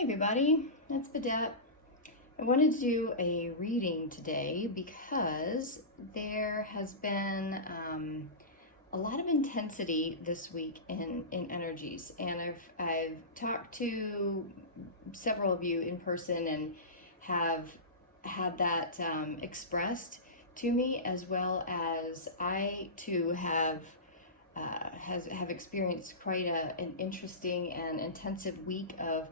Hey everybody, it's Badette. I wanted to do a reading today because there has been a lot of intensity this week in energies, and I've talked to several of you in person and have had that expressed to me, as well as I too have experienced quite an interesting and intensive week of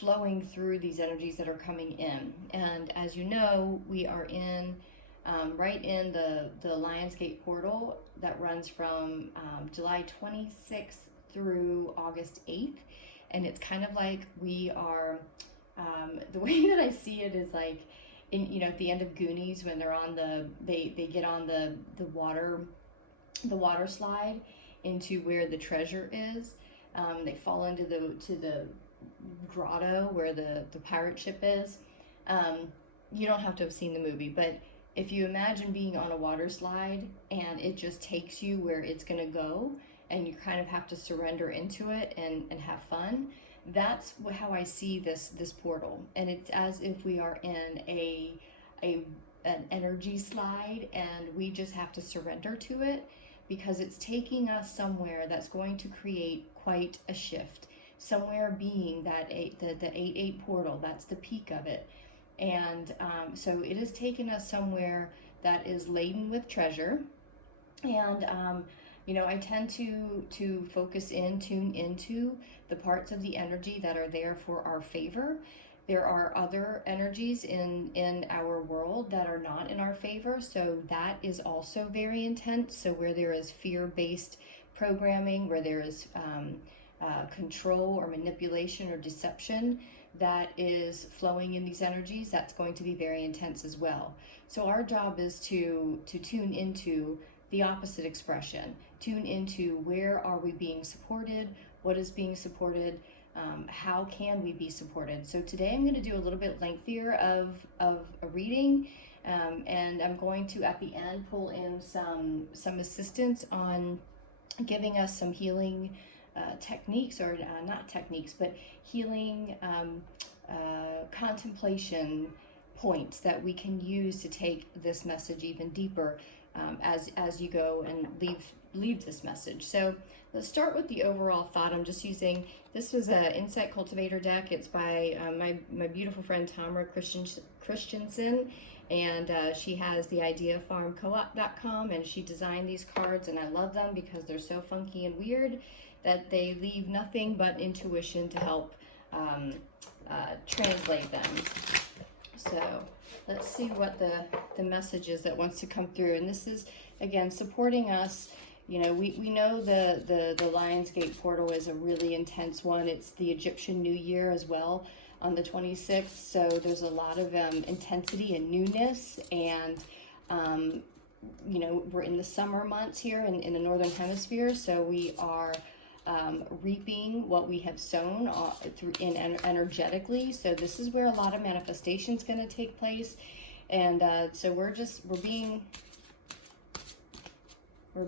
flowing through these energies that are coming in. And as you know, we are in right in the Lionsgate portal that runs from July 26th through August 8th. And it's kind of like we are, the way that I see it is like, at the end of Goonies when they're on they get on the water slide into where the treasure is. They fall into the grotto where the pirate ship is. You don't have to have seen the movie, but if you imagine being on a water slide and it just takes you where it's going to go, and you kind of have to surrender into it and have fun. That's how I see this portal, and it's as if we are in an energy slide, and we just have to surrender to it, because it's taking us somewhere that's going to create quite a shift. Somewhere being that the 8-8 portal, that's the peak of it. And so it has taken us somewhere that is laden with treasure. And I tend to focus tune into the parts of the energy that are there for our favor. There are other energies in our world that are not in our favor, so that is also very intense. So where there is fear-based programming, where there is control or manipulation or deception that is flowing in these energies, that's going to be very intense as well. So our job is to tune into the opposite expression, tune into where are we being supported, what is being supported, how can we be supported. So today I'm going to do a little bit lengthier of a reading, and I'm going to at the end pull in some assistance on giving us some healing techniques, or not techniques, but healing contemplation points that we can use to take this message even deeper as you go and leave this message. So let's start with the overall thought. I'm just using, this was an Insight Cultivator deck. It's by my beautiful friend Tamara Christensen, and she has the ideafarmcoop.com, and she designed these cards, and I love them because they're so funky and weird that they leave nothing but intuition to help translate them. So let's see what the message is that wants to come through. And this is, again, supporting us. We know the Lionsgate portal is a really intense one. It's the Egyptian New Year as well on the 26th. So there's a lot of intensity and newness. And, we're in the summer months here in the Northern Hemisphere. So we are reaping what we have sown energetically. So this is where a lot of manifestation is going to take place. And so we're being I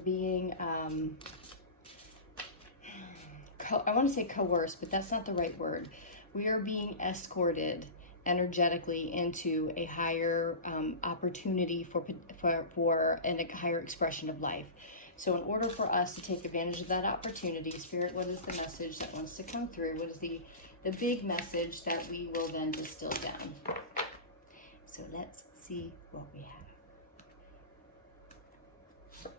want to say coerced, but that's not the right word. We are being escorted energetically into a higher opportunity for and a higher expression of life. So in order for us to take advantage of that opportunity, Spirit, what is the message that wants to come through? What is the big message that we will then distill down? So let's see what we have.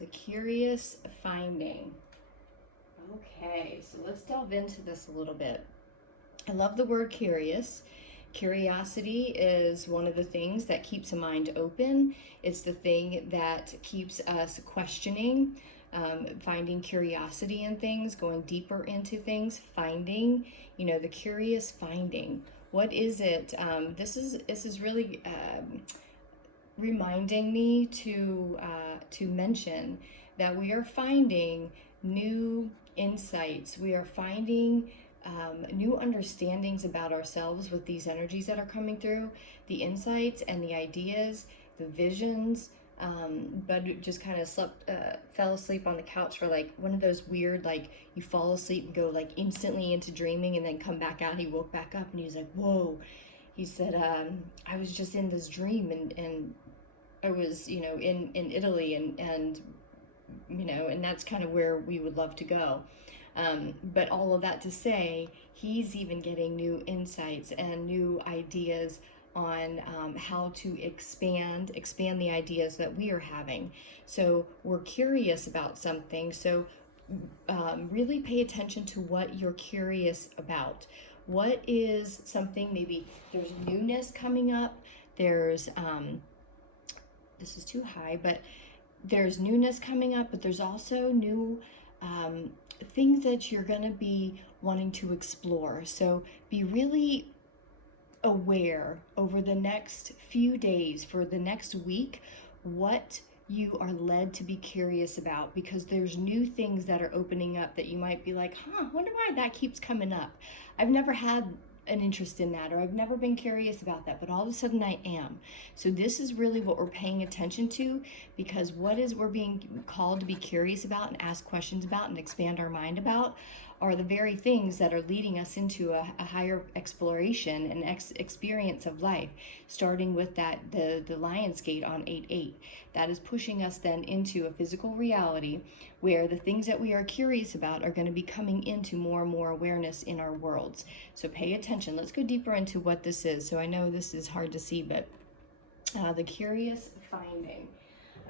The curious finding. Okay, so let's delve into this a little bit. I love the word curious. Curiosity is one of the things that keeps a mind open. It's the thing that keeps us questioning, finding curiosity in things, going deeper into things, finding, the curious finding. What is it? This is really reminding me to mention that we are finding new insights. We are finding new understandings about ourselves with these energies that are coming through, the insights and the ideas, the visions, Bud just kind of fell asleep on the couch for like one of those weird, like you fall asleep and go like instantly into dreaming and then come back out. He woke back up and he was like, whoa. He said, I was just in this dream, and I was, in Italy, and and that's kind of where we would love to go. But all of that to say, he's even getting new insights and new ideas on how to expand the ideas that we are having. So we're curious about something. So really pay attention to what you're curious about. What is something, maybe there's newness coming up. There's, this is too high, but there's newness coming up, but there's also new things that you're going to be wanting to explore. So be really aware over the next few days, for the next week, what you are led to be curious about, because there's new things that are opening up that you might be like, wonder why that keeps coming up. I've never had an interest in that, or I've never been curious about that, but all of a sudden I am. So this is really what we're paying attention to, because what is we're being called to be curious about and ask questions about and expand our mind about are the very things that are leading us into a higher exploration and experience of life, starting with that the Lion's Gate on 8/8. That is pushing us then into a physical reality where the things that we are curious about are going to be coming into more and more awareness in our worlds. So pay attention. Let's go deeper into what this is. So I know this is hard to see, but the curious finding.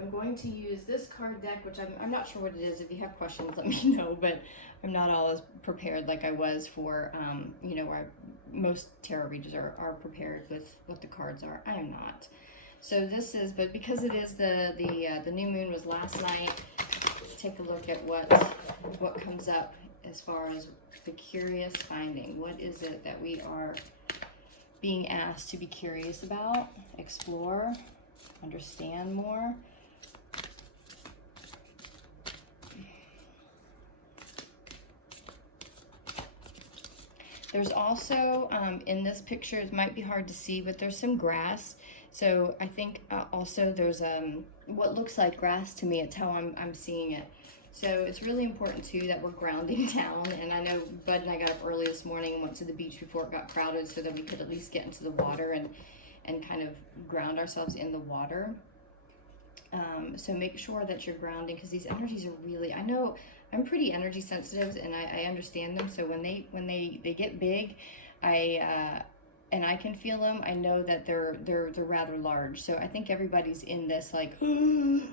I'm going to use this card deck, which I'm not sure what it is. If you have questions, let me know, but I'm not always prepared like I was for, where most tarot readers are prepared with what the cards are. I am not. So this is, but because it is the new moon was last night, let's take a look at what comes up as far as the curious finding. What is it that we are being asked to be curious about, explore, understand more? There's also, in this picture, it might be hard to see, but there's some grass. So I think also there's what looks like grass to me. It's how I'm seeing it. So it's really important too that we're grounding down. And I know Bud and I got up early this morning and went to the beach before it got crowded so that we could at least get into the water and kind of ground ourselves in the water. So make sure that you're grounding, because these energies are really, I know I'm pretty energy sensitive and I understand them. So when they get big, and I can feel them, I know that they're rather large. So I think everybody's in this like,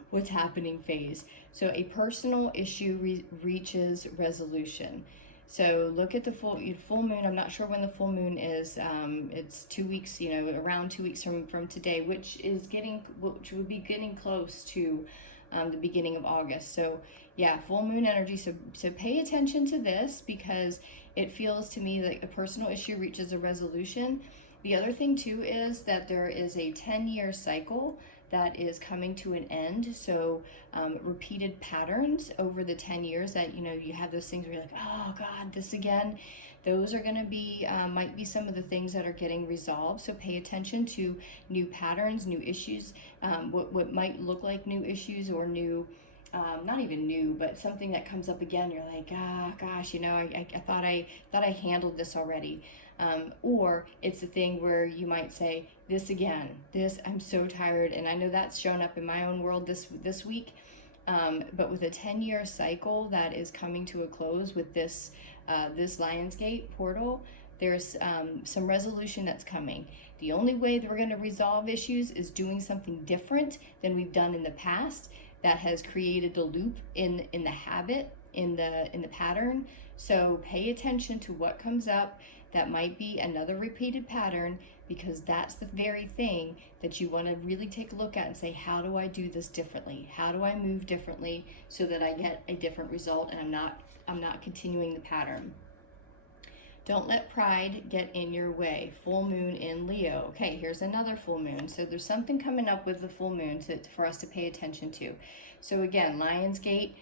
what's happening phase. So a personal issue reaches resolution. So look at the full moon. I'm not sure when the full moon is. It's 2 weeks, around 2 weeks from today, which would be getting close to the beginning of August. So yeah, full moon energy. So pay attention to this, because it feels to me like a personal issue reaches a resolution. The other thing too is that there is a 10-year cycle that is coming to an end. So repeated patterns over the 10 years that, you have those things where you're like, oh God, this again. Those are going to be, might be some of the things that are getting resolved. So pay attention to new patterns, new issues, what might look like new issues or new, not even new, but something that comes up again. You're like, gosh, I thought I handled this already. Or it's a thing where you might say, this again, I'm so tired. And I know that's shown up in my own world this week. But with a 10-year cycle that is coming to a close with this Lion's Gate portal, there's some resolution that's coming. The only way that we're going to resolve issues is doing something different than we've done in the past that has created the loop in the habit, in the pattern. So pay attention to what comes up that might be another repeated pattern, because that's the very thing that you want to really take a look at and say, how do I do this differently? How do I move differently so that I get a different result and I'm not continuing the pattern? Don't let pride get in your way. Full moon in Leo. Okay, here's another full moon. So there's something coming up with the full moon for us to pay attention to. So again, Lion's Gate,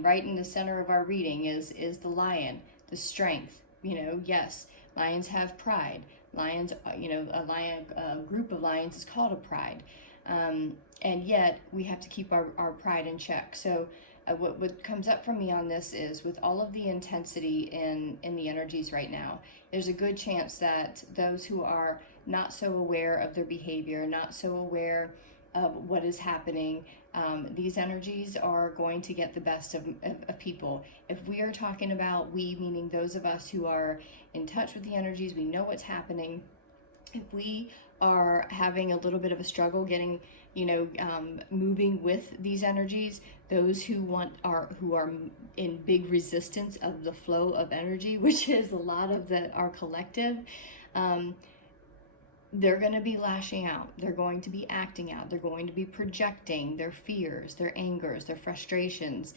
right in the center of our reading is the lion, the strength. Yes, lions have pride. Lions, a group of lions is called a pride. And yet we have to keep our pride in check. So what comes up for me on this is, with all of the intensity in the energies right now, there's a good chance that those who are not so aware of their behavior, not so aware of what is happening, these energies are going to get the best of people. If we are talking about we, meaning those of us who are in touch with the energies, we know what's happening. If we are having a little bit of a struggle getting, moving with these energies, those who are in big resistance of the flow of energy, which is a lot of our collective, they're going to be lashing out. They're going to be acting out. They're going to be projecting their fears, their angers, their frustrations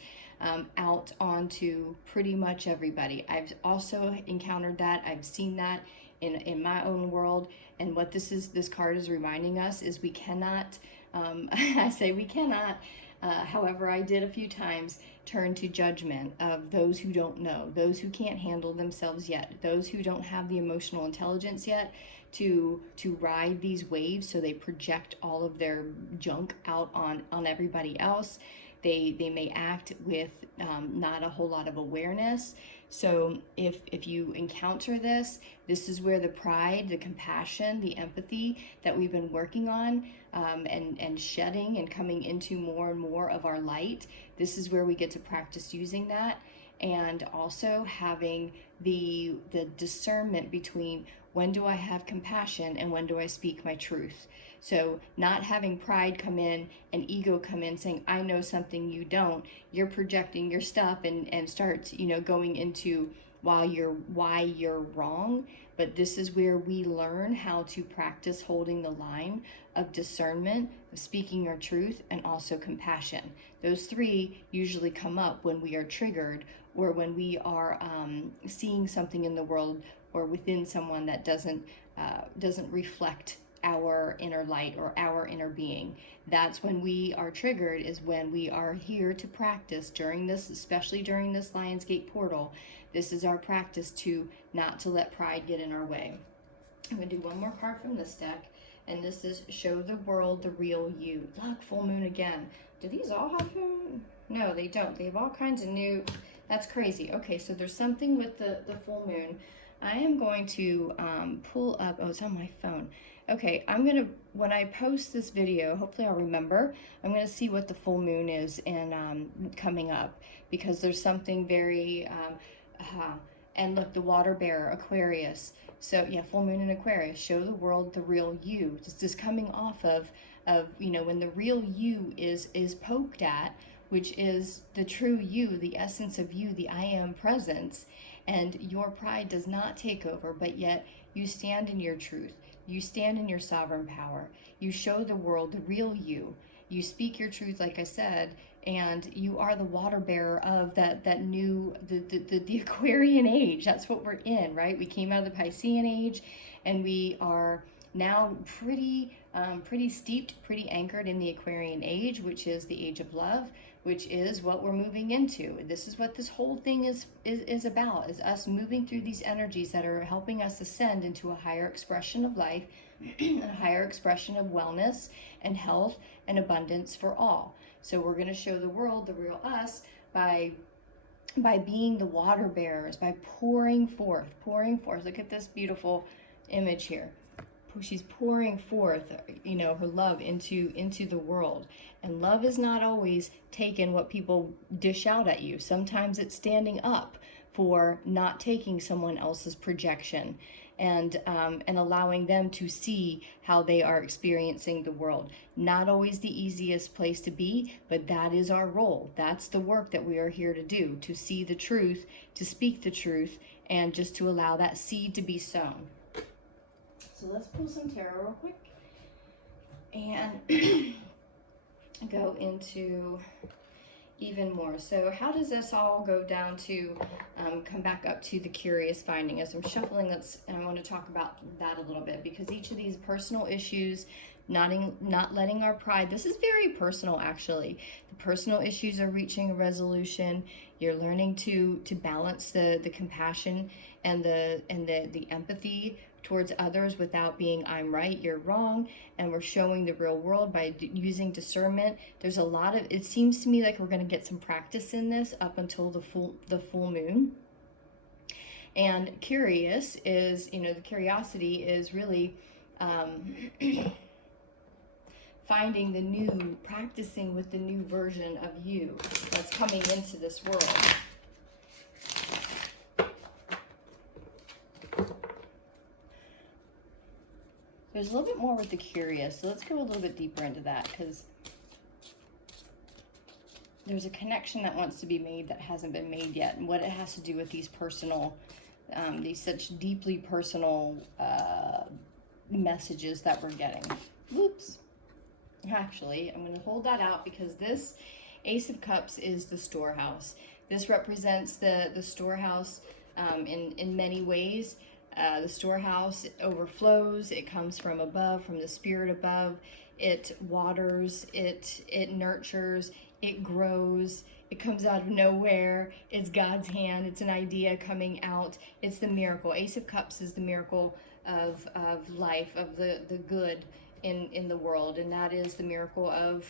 out onto pretty much everybody. I've also encountered that. I've seen that in my own world. And what this card is reminding us is we cannot, I say we cannot, however I did a few times, turn to judgment of those who don't know, those who can't handle themselves yet, those who don't have the emotional intelligence yet to ride these waves, so they project all of their junk out on everybody else. They may act with not a whole lot of awareness. So if you encounter this is where the pride, the compassion, the empathy that we've been working on and shedding and coming into more and more of our light, this is where we get to practice using that, and also having the discernment between when do I have compassion and when do I speak my truth. So not having pride come in and ego come in saying, I know something you don't. You're projecting your stuff and starts, going into why you're wrong. But this is where we learn how to practice holding the line of discernment, of speaking our truth, and also compassion. Those three usually come up when we are triggered, or when we are seeing something in the world or within someone that doesn't reflect our inner light or our inner being. That's when we are triggered, is when we are here to practice during this, especially during this Lionsgate portal. This is our practice to not to let pride get in our way. I'm going to do one more card from this deck, and this is Show the World the Real You. Look, full moon again. Do these all have full moon? No, they don't. They have all kinds of new, that's crazy. Okay, so there's something with the full moon. I am going to pull up, oh, it's on my phone. Okay, when I post this video, hopefully I'll remember, I'm gonna see what the full moon is coming up, because there's something very, and look, the water bearer, Aquarius. So yeah, full moon in Aquarius, show the world the real you. This is coming off of when the real you is poked at, which is the true you, the essence of you, the I am presence, and your pride does not take over, but yet you stand in your truth. You stand in your sovereign power. You show the world the real you. You speak your truth, like I said, and you are the water bearer of that new, the Aquarian age. That's what we're in, right? We came out of the Piscean age, and we are now pretty steeped, pretty anchored in the Aquarian age, which is the age of love, which is what we're moving into. This is what this whole thing is about, is us moving through these energies that are helping us ascend into a higher expression of life, a higher expression of wellness and health and abundance for all. So we're going to show the world the real us by being the water bearers, by pouring forth. Look at this beautiful image here. She's pouring forth, her love into the world. And love is not always taking what people dish out at you. Sometimes it's standing up for not taking someone else's projection and allowing them to see how they are experiencing the world. Not always the easiest place to be, but that is our role. That's the work that we are here to do, to see the truth, to speak the truth, and just to allow that seed to be sown. So let's pull some tarot real quick and go into even more. So how does this all go down to come back up to the curious finding? As I'm shuffling, and I want to talk about that a little bit, because each of these personal issues, not letting our pride, this is very personal actually. The personal issues are reaching a resolution. You're learning to balance the compassion and the empathy towards others without being I'm right, you're wrong, and we're showing the real world by using discernment. There's a lot of, it seems to me like we're going to get some practice in this up until the full moon. And curious is, the curiosity is really finding the new, practicing with the new version of you that's coming into this world. There's a little bit more with the curious, so let's go a little bit deeper into that, because there's a connection that wants to be made that hasn't been made yet, and what it has to do with these personal, these such deeply personal messages that we're getting. Whoops. Actually, I'm going to hold that out because this Ace of Cups is the storehouse. This represents the storehouse in many ways. The storehouse overflows. It comes from above, from the spirit above. It waters, it nurtures, it grows, it comes out of nowhere. It's God's hand. It's an idea coming out. It's the miracle. Ace of Cups is the miracle of life, of the good in the world, and that is the miracle of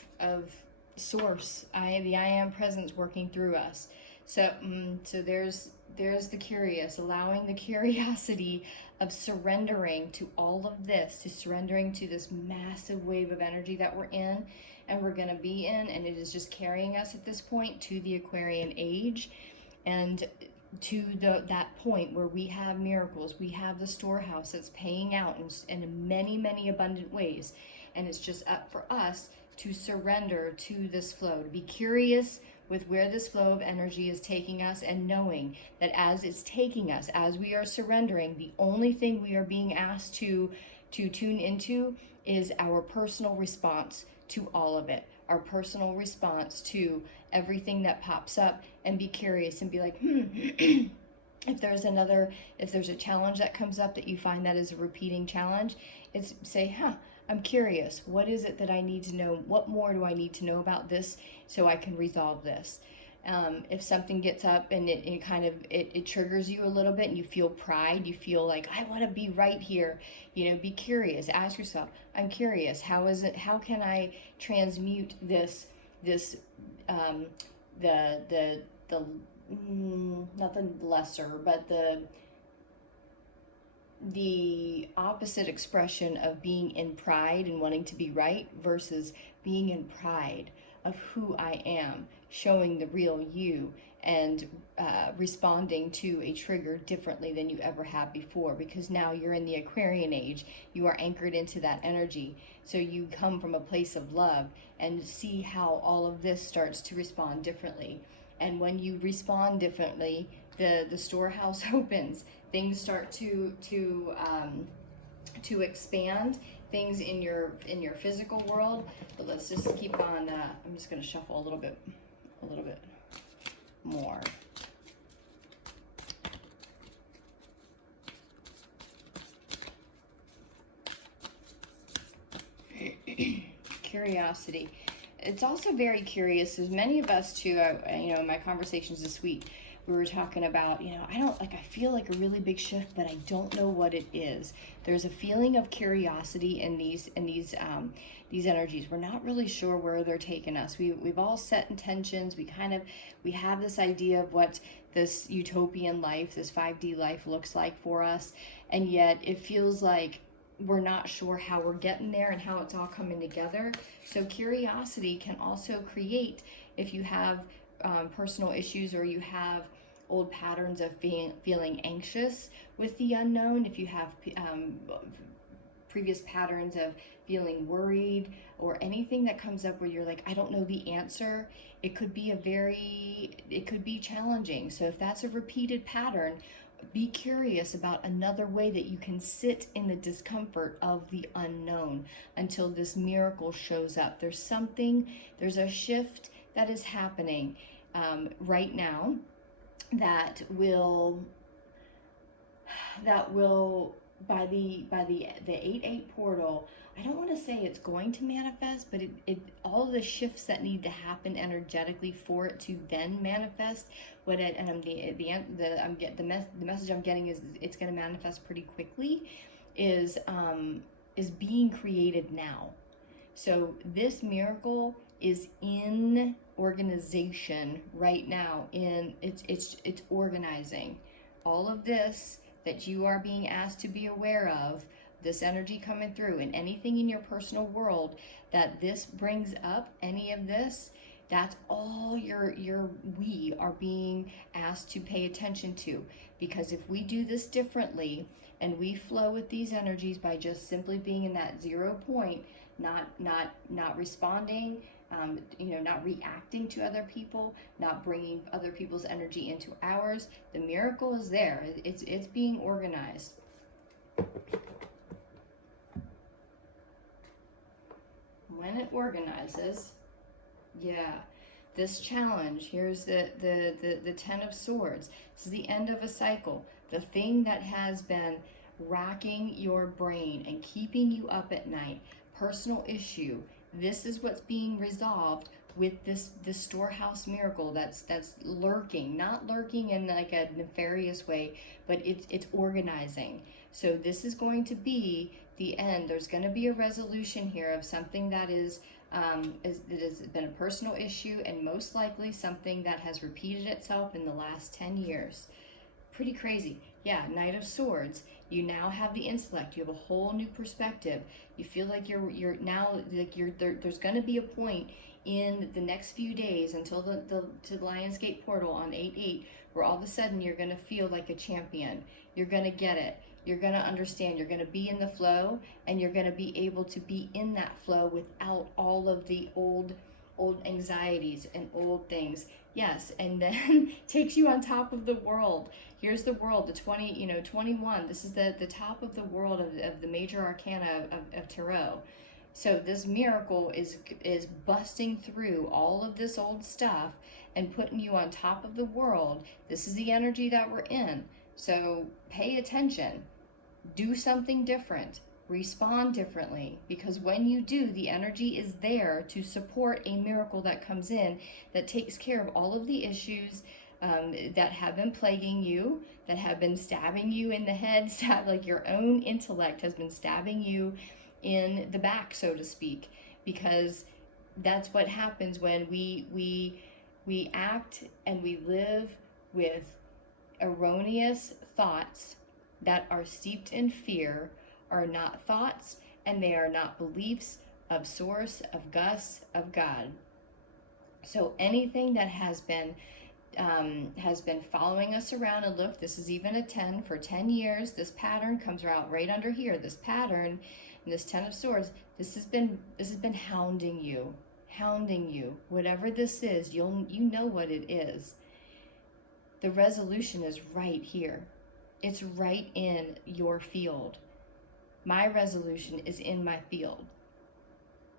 source, the I am presence working through us. So there's the curious, allowing the curiosity of surrendering to all of this, to surrendering to this massive wave of energy that we're in and we're going to be in, and it is just carrying us at this point to the Aquarian age, and to that point where we have miracles, we have the storehouse that's paying out in many, many abundant ways, and it's just up for us to surrender to this flow, to be curious with where this flow of energy is taking us, and knowing that as it's taking us, as we are surrendering, the only thing we are being asked to tune into is our personal response to all of it, our personal response to everything that pops up, and be curious and be like, if there's a challenge that comes up that you find that is a repeating challenge, it's say, I'm curious, what is it that I need to know? What more do I need to know about this so I can resolve this? If something gets up and it triggers you a little bit and you feel pride, you feel like, I want to be right here, be curious. Ask yourself, I'm curious, how can I transmute this not the lesser, but the opposite expression of being in pride and wanting to be right versus being in pride of who I am, showing the real you, and responding to a trigger differently than you ever have before, because now you're in the Aquarian age, you are anchored into that energy, so you come from a place of love and see how all of this starts to respond differently. And when you respond differently, the storehouse opens, things start to expand, things in your physical world. But let's just keep on. I'm just going to shuffle a little bit more. Curiosity. It's also very curious. There's many of us too. In my conversations this week, we were talking about, I feel like a really big shift, but I don't know what it is. There's a feeling of curiosity in these energies. We're not really sure where they're taking us. We've all set intentions. We have this idea of what this utopian life, this 5D life looks like for us, and yet it feels like we're not sure how we're getting there and how it's all coming together. So curiosity can also create, if you have personal issues, or you have old patterns of feeling anxious with the unknown, if you have previous patterns of feeling worried, or anything that comes up where you're like, I don't know the answer, it could be challenging. So if that's a repeated pattern, be curious about another way that you can sit in the discomfort of the unknown until this miracle shows up. There's a shift that is happening right now that will by the 8/8 portal, I don't want to say it's going to manifest, but all of the shifts that need to happen energetically for it to then manifest. The message I'm getting is it's going to manifest pretty quickly, is being created now. So this miracle is in organization right now. In it's organizing all of this that you are being asked to be aware of. This energy coming through, and anything in your personal world that this brings up, any of this, that's all we are being asked to pay attention to. Because if we do this differently and we flow with these energies by just simply being in that 0 point, not responding, not reacting to other people, not bringing other people's energy into ours, the miracle is there. It's being organized. When it organizes, yeah, this challenge, here's the Ten of Swords. This is the end of a cycle. The thing that has been racking your brain and keeping you up at night, personal issue, this is what's being resolved with this storehouse miracle that's lurking, not lurking in like a nefarious way, but it's organizing. So this is going to be the end. There's going to be a resolution here of something that has been a personal issue, and most likely something that has repeated itself in the last 10 years. Pretty crazy. Yeah, Knight of Swords. You now have the intellect. You have a whole new perspective. You feel like you're now like there's going to be a point in the next few days until the Lionsgate portal on 8/8 where all of a sudden you're going to feel like a champion. You're going to get it. You're going to understand. You're going to be in the flow, and you're going to be able to be in that flow without all of the old anxieties and old things. Yes, and then takes you on top of the world. Here's the world, the 21. This is the top of the world of the major arcana of tarot. So this miracle is busting through all of this old stuff and putting you on top of the world. This is the energy that we're in. So pay attention. Do something different. Respond differently, because when you do, the energy is there to support a miracle that comes in that takes care of all of the issues that have been plaguing you, that have been stabbing you in the head, like your own intellect has been stabbing you in the back, so to speak, because that's what happens when we act and we live with erroneous thoughts that are steeped in fear, are not thoughts, and they are not beliefs of source, of Gus, of God. So anything that has been following us around, and look, this is even a 10 for 10 years. This pattern comes out right under here. This pattern, and this 10 of Swords, this has been hounding you. Whatever this is, you know what it is. The resolution is right here. It's right in your field. My resolution is in my field.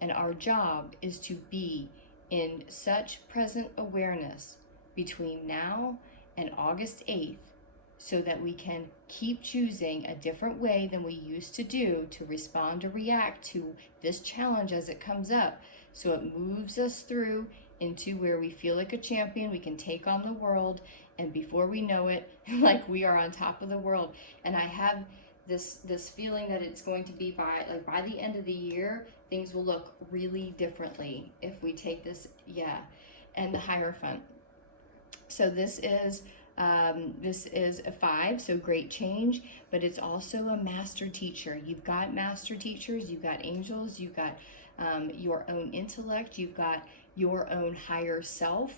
And our job is to be in such present awareness between now and August 8th so that we can keep choosing a different way than we used to do to respond or react to this challenge as it comes up. So it moves us through into where we feel like a champion, we can take on the world, and before we know it, like we are on top of the world. And I have this feeling that it's going to be by the end of the year, things will look really differently if we take this, and the Hierophant. So this is a 5, so great change, but it's also a master teacher. You've got master teachers, you've got angels, you've got your own intellect, you've got your own higher self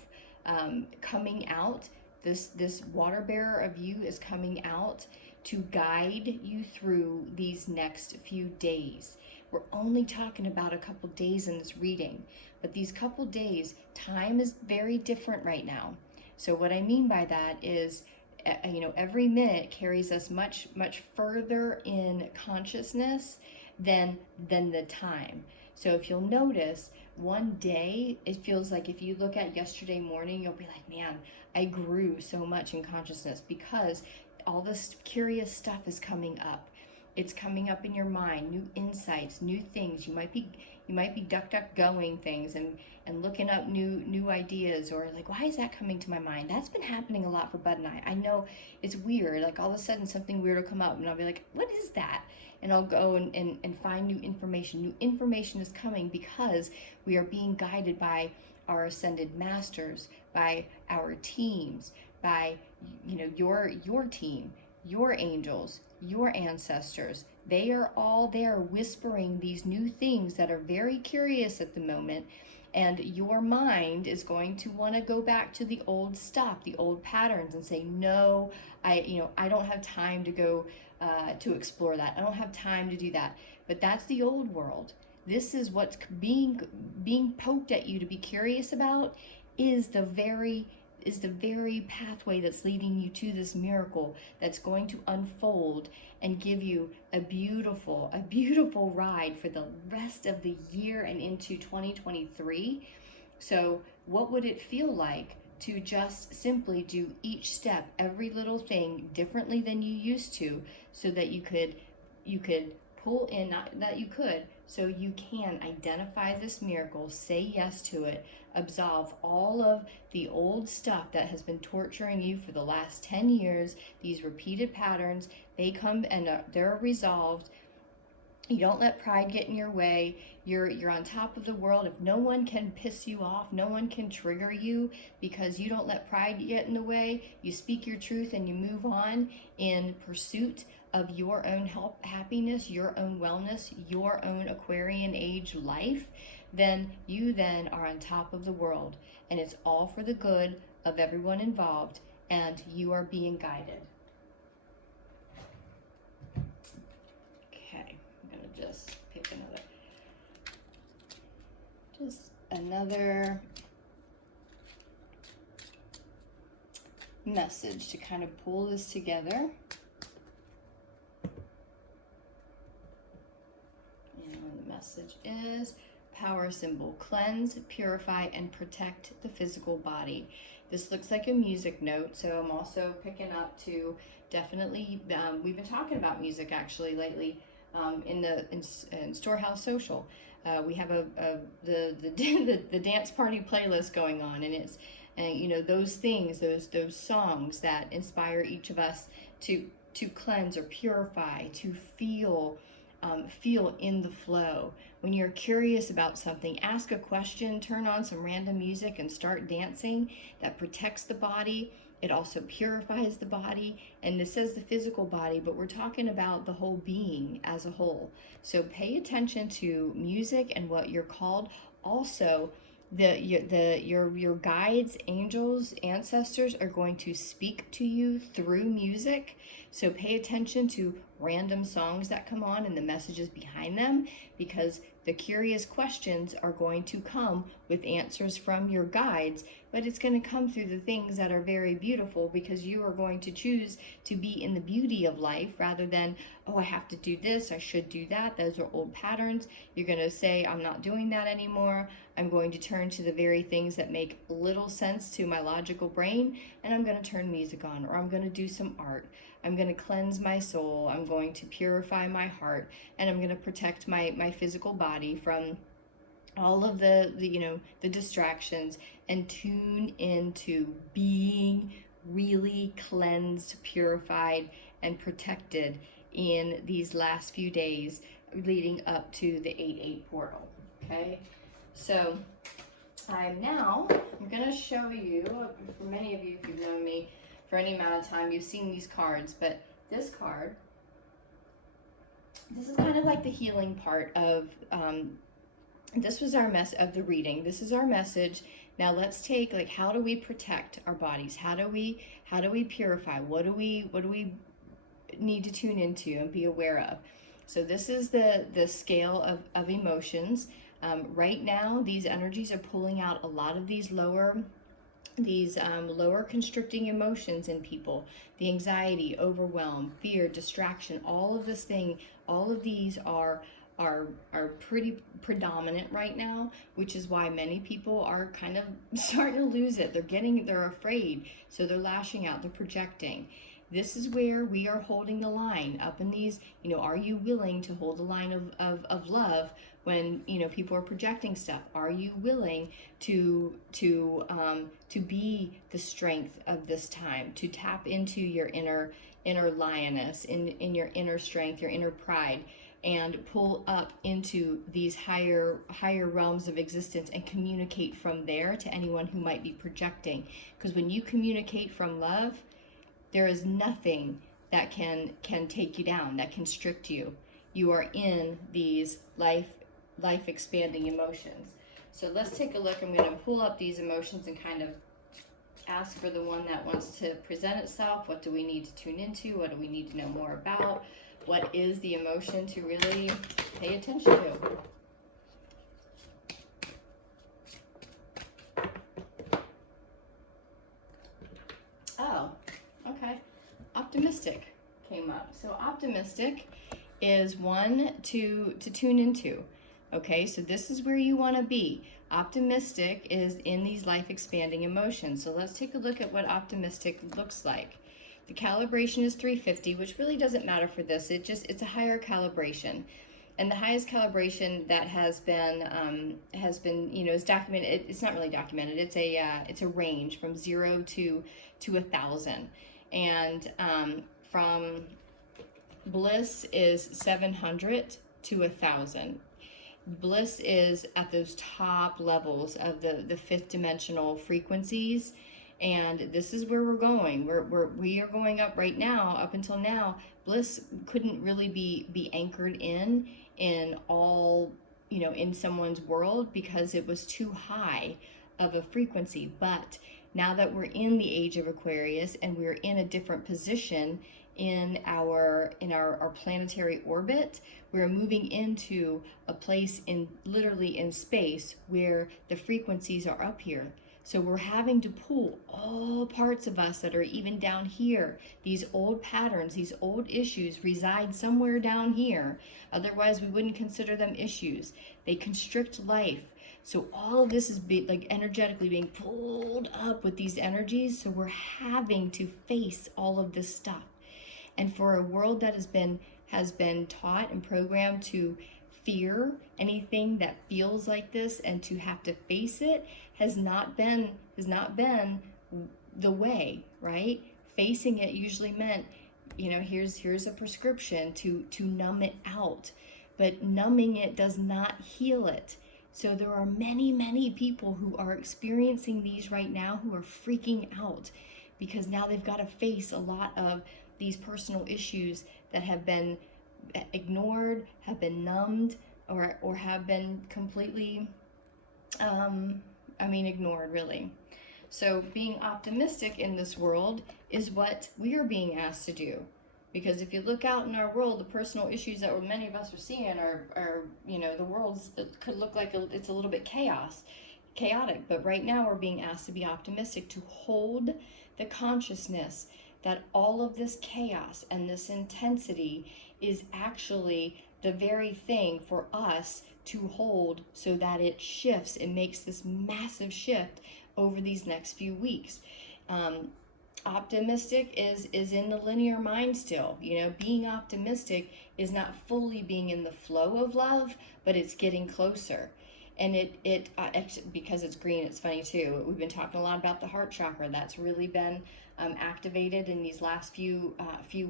coming out. This water bearer of you is coming out to guide you through these next few days. We're only talking about a couple days in this reading, but these couple days, time is very different right now. So what I mean by that is, every minute carries us much, much further in consciousness than the time. So if you'll notice, one day, it feels like if you look at yesterday morning, you'll be like, man, I grew so much in consciousness because all this curious stuff is coming up. It's coming up in your mind, new insights, new things. You might be duck going things and looking up new ideas, or like, why is that coming to my mind? That's been happening a lot for Bud and I. I know it's weird. Like all of a sudden something weird will come up and I'll be like, what is that? And I'll go and find new information. New information is coming because we are being guided by our ascended masters, by our teams, by your team, your angels, your ancestors. They are all there whispering these new things that are very curious at the moment. And your mind is going to want to go back to the old stuff, the old patterns, and say, no, I don't have time to go to explore that. I don't have time to do that. But that's the old world. This is what's being poked at you to be curious about, is the very pathway that's leading you to this miracle that's going to unfold and give you a beautiful ride for the rest of the year and into 2023. So what would it feel like to just simply do each step, every little thing differently than you used to, so that you could pull in, not that you could, so you can identify this miracle, say yes to it, absolve all of the old stuff that has been torturing you for the last 10 years, these repeated patterns. They come and they're resolved. You don't let pride get in your way. You're on top of the world. If no one can piss you off, no one can trigger you, because you don't let pride get in the way. You speak your truth and you move on in pursuit of your own happiness, your own wellness, your own Aquarian age life. Then you then are on top of the world, and it's all for the good of everyone involved, and you are being guided. Okay, I'm gonna just pick another message to kind of pull this together. And the message is power symbol: cleanse, purify, and protect the physical body. This looks like a music note, so I'm also picking up to definitely, we've been talking about music actually lately in Storehouse Social. We have the dance party playlist going on, and it's those things, those songs that inspire each of us to cleanse or purify, to feel in the flow. When you're curious about something, ask a question, turn on some random music and start dancing. That protects the body. It also purifies the body. And this says the physical body, but we're talking about the whole being as a whole. So pay attention to music and what you're called. Also, your guides, angels, ancestors are going to speak to you through music. So pay attention to random songs that come on and the messages behind them, because the curious questions are going to come with answers from your guides, but it's going to come through the things that are very beautiful, because you are going to choose to be in the beauty of life rather than, oh, I have to do this, I should do that. Those are old patterns. You're going to say, I'm not doing that anymore. I'm going to turn to the very things that make little sense to my logical brain, and I'm going to turn music on, or I'm going to do some art. I'm going to cleanse my soul. I'm going to purify my heart, and I'm going to protect my physical body from all of the distractions, and tune into being really cleansed, purified, and protected in these last few days leading up to the 8/8 portal. Okay, so I'm going to show you, for many of you, if you've known me for any amount of time, you've seen these cards, but this card, this is kind of like the healing part of, this was our of the reading. This is our message. Now let's take, like, how do we protect our bodies? How do we purify? What do we need to tune into and be aware of? So this is the scale of emotions. Right now, these energies are pulling out a lot of these lower constricting emotions in people. The anxiety, overwhelm, fear, distraction, all of these are pretty predominant right now, which is why many people are kind of starting to lose it. They're afraid, so they're lashing out, they're projecting. This is where we are holding the line up in these, are you willing to hold the line of love when, people are projecting stuff? Are you willing to be the strength of this time, to tap into your inner lioness, in your inner strength, your inner pride, and pull up into these higher realms of existence and communicate from there to anyone who might be projecting? Because when you communicate from love, there is nothing that can take you down, that can constrict you. You are in these life expanding emotions. So let's take a look. I'm going to pull up these emotions and kind of ask for the one that wants to present itself. What do we need to tune into? What do we need to know more about? What is the emotion to really pay attention to? Oh, okay. Optimistic came up. So optimistic is one to tune into. Okay, so this is where you want to be. Optimistic is in these life expanding emotions. So let's take a look at what optimistic looks like. The calibration is 350, which really doesn't matter for this. It's a higher calibration. And the highest calibration that has been is documented. It's not really documented. It's a range from 0 to 1,000, and from bliss is 700 to 1,000. Bliss is at those top levels of the fifth dimensional frequencies, and this is where we're going. We are going up right now. Up until now, bliss couldn't really be anchored in all, in someone's world, because it was too high of a frequency. But now that we're in the age of Aquarius and we're in a different position in our planetary orbit, we're moving into a place literally in space where the frequencies are up here. So we're having to pull all parts of us that are even down here. These old patterns, these old issues reside somewhere down here. Otherwise, we wouldn't consider them issues. They constrict life. So all of this is energetically being pulled up with these energies. So we're having to face all of this stuff. And for a world that has been taught and programmed to fear anything that feels like this and to have to face it has not been the way, right? Facing it usually meant, here's a prescription to numb it out, but numbing it does not heal it. So there are many people who are experiencing these right now who are freaking out because now they've got to face a lot of these personal issues that have been ignored, have been numbed, or have been completely ignored, really. So being optimistic in this world is what we are being asked to do. Because if you look out in our world, the personal issues that many of us are seeing are the world's could look like it's a little bit chaotic. But right now we're being asked to be optimistic, to hold the consciousness that all of this chaos and this intensity is actually the very thing for us to hold, so that it shifts. It makes this massive shift over these next few weeks. Optimistic is in the linear mind still. Being optimistic is not fully being in the flow of love, but it's getting closer. And it because it's green, it's funny too. We've been talking a lot about the heart chakra. That's really been activated in these last few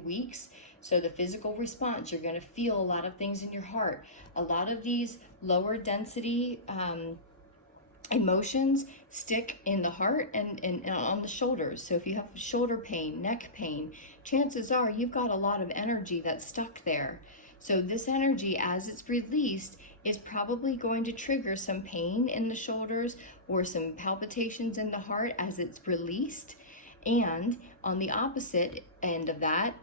weeks. So the physical response, you're going to feel a lot of things in your heart. A lot of these lower density emotions stick in the heart and on the shoulders. So if you have shoulder pain, neck pain, chances are you've got a lot of energy that's stuck there. So this energy, as it's released, is probably going to trigger some pain in the shoulders or some palpitations in the heart as it's released. And on the opposite end of that,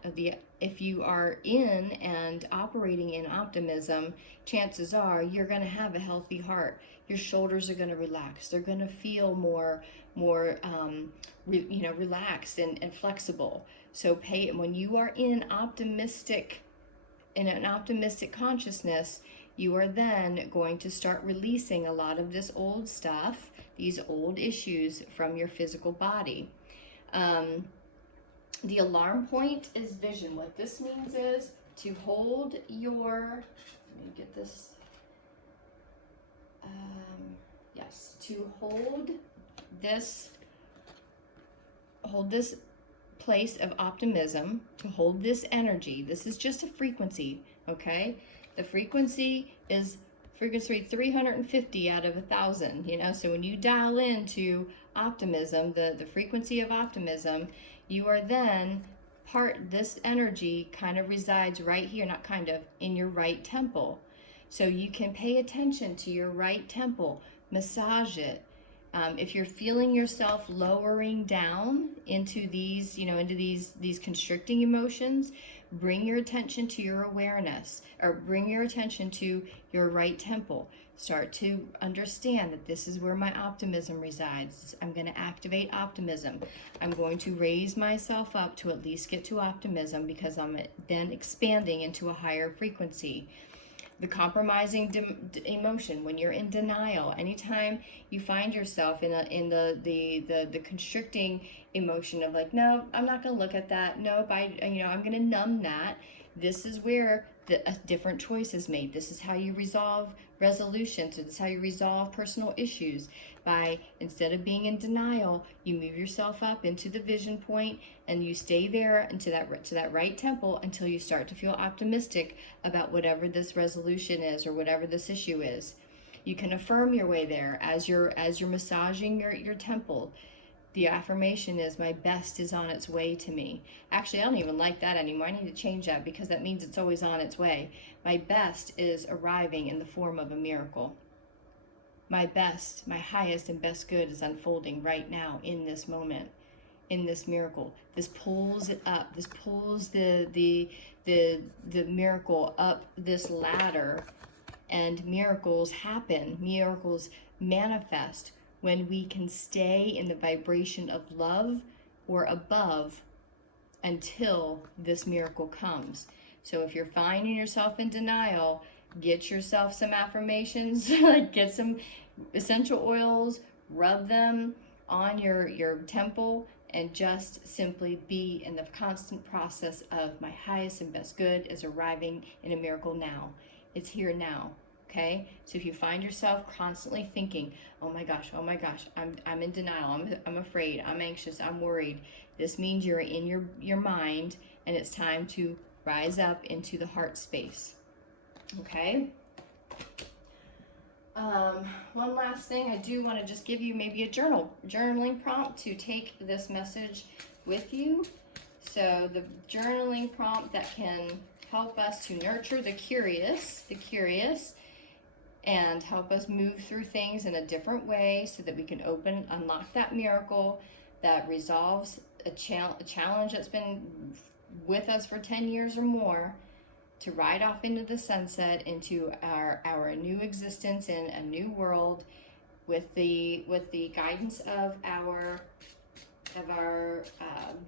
if you are in and operating in optimism, chances are you're going to have a healthy heart. Your shoulders are going to relax. They're going to feel more relaxed and flexible. So when you are in an optimistic consciousness, you are then going to start releasing a lot of this old stuff, these old issues from your physical body. The alarm point is vision. What this means is to hold your, let me get this, yes, to hold this place of optimism, to hold this energy. This is just a frequency, okay? The frequency is frequency 350 out of 1,000, you know? So when you dial into optimism, the frequency of optimism, you are then this energy kind of resides right here, not kind of, in your right temple. So you can pay attention to your right temple, massage it. If you're feeling yourself lowering down into these, you know, into these constricting emotions, bring your attention to your awareness, or bring your attention to your right temple. Start to understand that this is where my optimism resides. I'm going to activate optimism. I'm going to raise myself up to at least get to optimism, because I'm then expanding into a higher frequency. The compromising emotion, when you're in denial, anytime you find yourself in the constricting emotion of like, no, I'm not going to look at that. Nope, I'm going to numb that. This is where a different choice is made. This is how you resolve resolutions. It's how you resolve personal issues. By, instead of being in denial, you move yourself up into the vision point, and you stay there into that right temple until you start to feel optimistic about whatever this resolution is, or whatever this issue is. You can affirm your way there as you're massaging your temple. The affirmation is, my best is on its way to me. Actually, I don't even like that anymore. I need to change that, because that means it's always on its way. My best is arriving in the form of a miracle. My best, my highest and best good is unfolding right now in this moment, in this miracle. This pulls it up. This pulls the miracle up this ladder, and miracles happen. Miracles manifest when we can stay in the vibration of love or above until this miracle comes. So if you're finding yourself in denial, get yourself some affirmations, get some essential oils, rub them on your temple, and just simply be in the constant process of, my highest and best good is arriving in a miracle now. It's here now. Okay, so if you find yourself constantly thinking, oh my gosh, I'm in denial, I'm afraid, I'm anxious, I'm worried, this means you're in your mind, and it's time to rise up into the heart space. Okay. One last thing, I do want to just give you maybe a journaling prompt to take this message with you. So the journaling prompt that can help us to nurture the curious, and help us move through things in a different way, so that we can unlock that miracle that resolves a challenge that's been with us for 10 years or more, to ride off into the sunset, into our new existence in a new world, with the guidance of our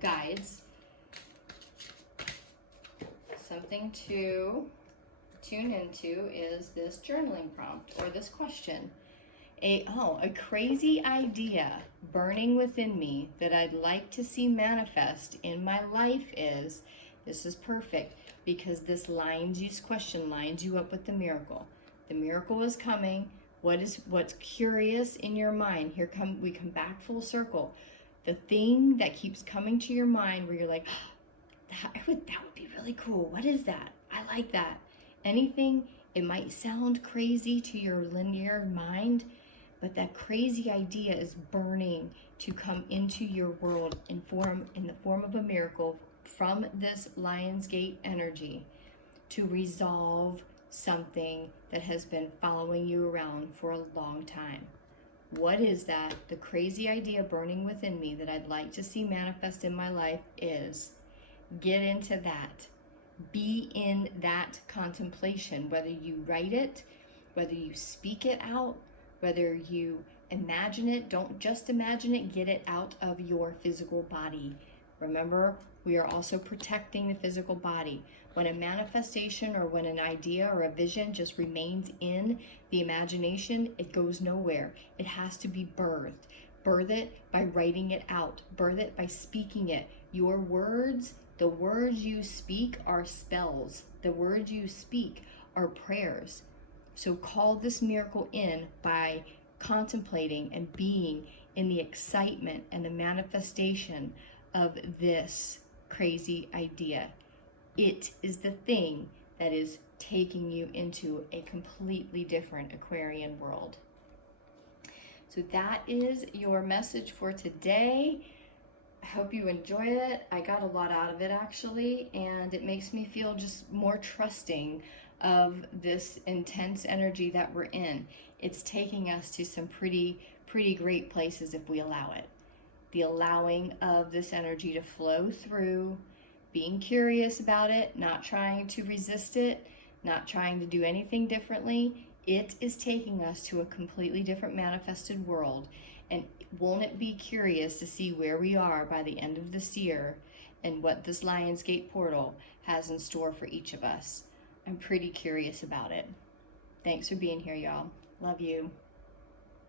guides. Something to tune into is this journaling prompt, or this question. A crazy idea burning within me that I'd like to see manifest in my life is, this is perfect, because this question lines you up with the miracle. The miracle is coming. What's curious in your mind? We come back full circle. The thing that keeps coming to your mind where you're like, that would be really cool. What is that? I like that. Anything, it might sound crazy to your linear mind, but that crazy idea is burning to come into your world in the form of a miracle from this Lionsgate energy, to resolve something that has been following you around for a long time. What is that? The crazy idea burning within me that I'd like to see manifest in my life is, get into that. Be in that contemplation, whether you write it, whether you speak it out, whether you imagine it. Don't just imagine it, get it out of your physical body. Remember, we are also protecting the physical body. When a manifestation, or when an idea or a vision just remains in the imagination, it goes nowhere. It has to be birthed. Birth it by writing it out. Birth it by speaking it. Your words, the words you speak are spells. The words you speak are prayers. So call this miracle in by contemplating and being in the excitement and the manifestation of this crazy idea. It is the thing that is taking you into a completely different Aquarian world. So that is your message for today. I hope you enjoy it. I got a lot out of it actually, and it makes me feel just more trusting of this intense energy that we're in. It's taking us to some pretty great places if we allow it. The allowing of this energy to flow through, being curious about it, not trying to resist it, not trying to do anything differently. It is taking us to a completely different manifested world. And won't it be curious to see where we are by the end of this year and what this Lionsgate portal has in store for each of us? I'm pretty curious about it. Thanks for being here, y'all. Love you.